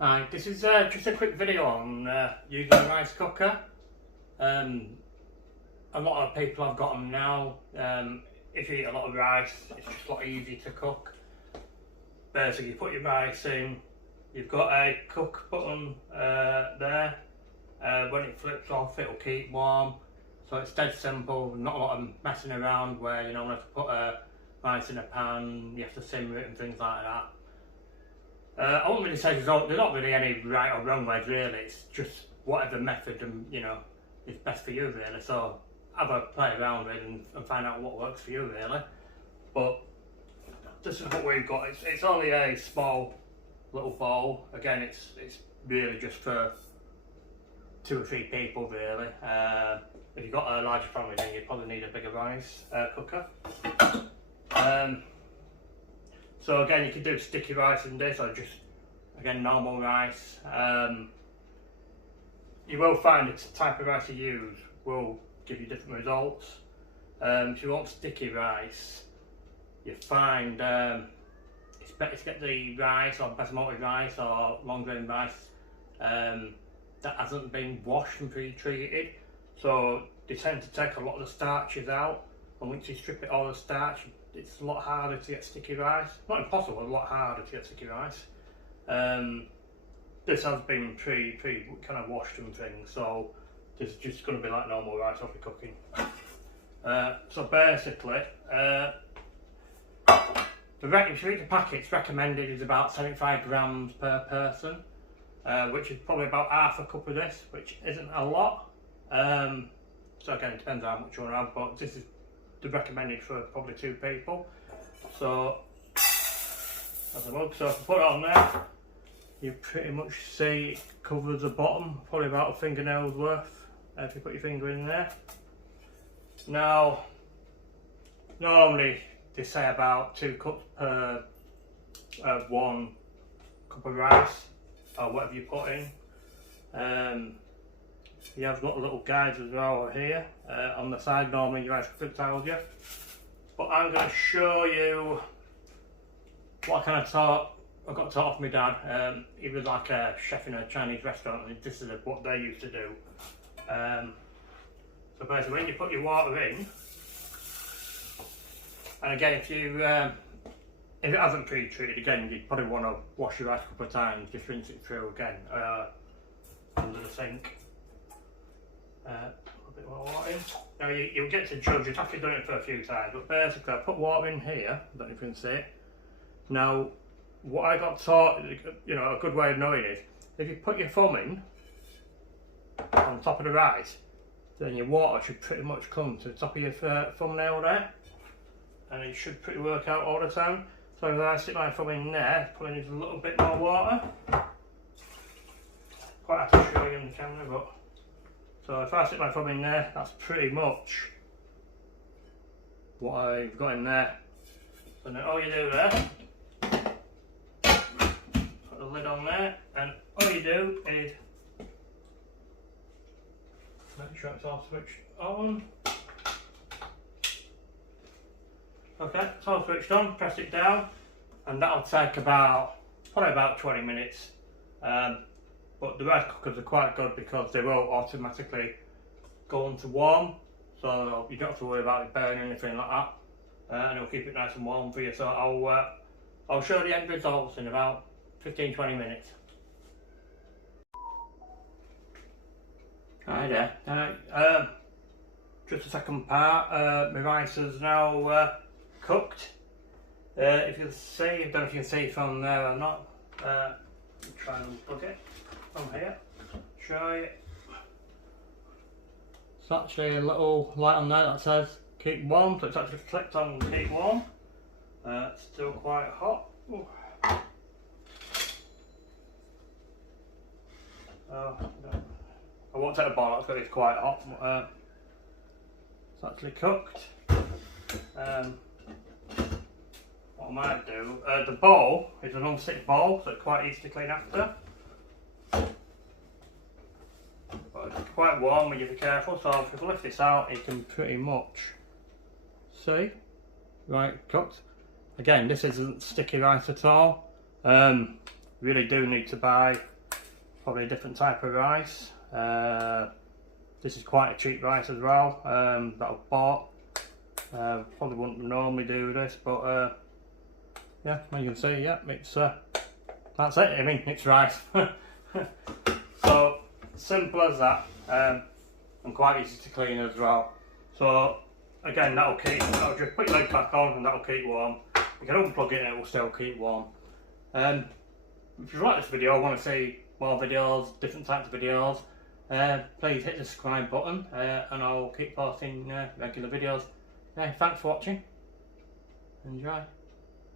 Hi, this is just a quick video on using a rice cooker. A lot of people have got them now. If you eat a lot of rice, it's just a lot easier to cook. Basically, you put your rice in, you've got a cook button there. When it flips off, it'll keep warm. So it's dead simple, not a lot of messing around where you have to put rice in a pan, you have to simmer it and things like that. I wouldn't really say there's not really any right or wrong ways really, it's just whatever method is best for you really. So have a play around with it and find out what works for you really. But this is what we've got. It's only a small little bowl. Again, it's really just for 2 or 3 people really. If you've got a larger family, then you probably need a bigger rice cooker. So again, you can do sticky rice in this, or just again normal rice. You will find the type of rice you use will give you different results. If you want sticky rice, you find it's better to get the rice, or basmati rice, or long grain rice that hasn't been washed and pre-treated. So they tend to take a lot of the starches out, and once you strip it all the starch, it's a lot harder to get sticky rice. Not impossible, a lot harder to get sticky rice. This has been pre kind of washed and things, so this is just going to be like normal rice off your cooking. So basically, if you read the packet, it's recommended is about 75 grams per person, which is probably about half a cup of this, which isn't a lot. So again, it depends how much you want to have, but this is the recommended for probably 2 people. So as a mug, so if you put it on there, you pretty much see it covers the bottom, probably about a fingernail's worth if you put your finger in there. Now, normally they say about 2 cups per 1 cup of rice, or whatever you put in. You have got little guides as well here on the side. Normally your rice cooker tells you, but I'm going to show you what I kind of taught. I got taught off my dad. He was like a chef in a Chinese restaurant, and this is what they used to do. So basically, when you put your water in, and again, if it hasn't pre-treated, again, you probably want to wash your rice a couple of times, just rinse it through again under the sink. A bit more water in. Now you'll get to judge, you'd have to do it for a few times, but basically I put water in here, I don't know if you can see it. Now, what I got taught, a good way of knowing is, if you put your thumb in on top of the rice, then your water should pretty much come to the top of your thumbnail there, and it should pretty work out all the time. So if I stick my thumb in there, put in a little bit more water. Quite hard to show you on the camera, but so if I stick my thumb in there, that's pretty much what I've got in there. So now all you do there, put the lid on there, and all you do is make sure it's all switched on. Okay, it's all switched on, press it down, and that'll take probably about 20 minutes. But the rice cookers are quite good because they will automatically go into warm, so you don't have to worry about it burning or anything like that, and it'll keep it nice and warm for you. So I'll show the end results in about 15-20 minutes. Hi there. Just the second part. My rice is now cooked. If you see, I don't know if you can see from there or not. Try and unplug it from here. Show you. It's actually a little light on there that says keep warm, so it's actually clicked on keep warm. It's still quite hot. Ooh. I won't take the bottle, because it's quite hot. But, it's actually cooked. What I might do, the bowl is an non-stick bowl, so it's quite easy to clean after. But it's quite warm when you be careful, so if you lift this out, you can pretty much see, right, cooked. Again, this isn't sticky rice at all. really do need to buy probably a different type of rice. This is quite a cheap rice as well that I've bought. Probably wouldn't normally do this, but yeah, as you can see, yeah, it's that's it. I mean, it's rice. So simple as that, and quite easy to clean as well. So again, that'll just put your lid back on and that'll keep warm. You can unplug it and it will still keep warm. If you like this video, want to see more videos, different types of videos, please hit the subscribe button, and I'll keep posting regular videos. Yeah, thanks for watching. Enjoy.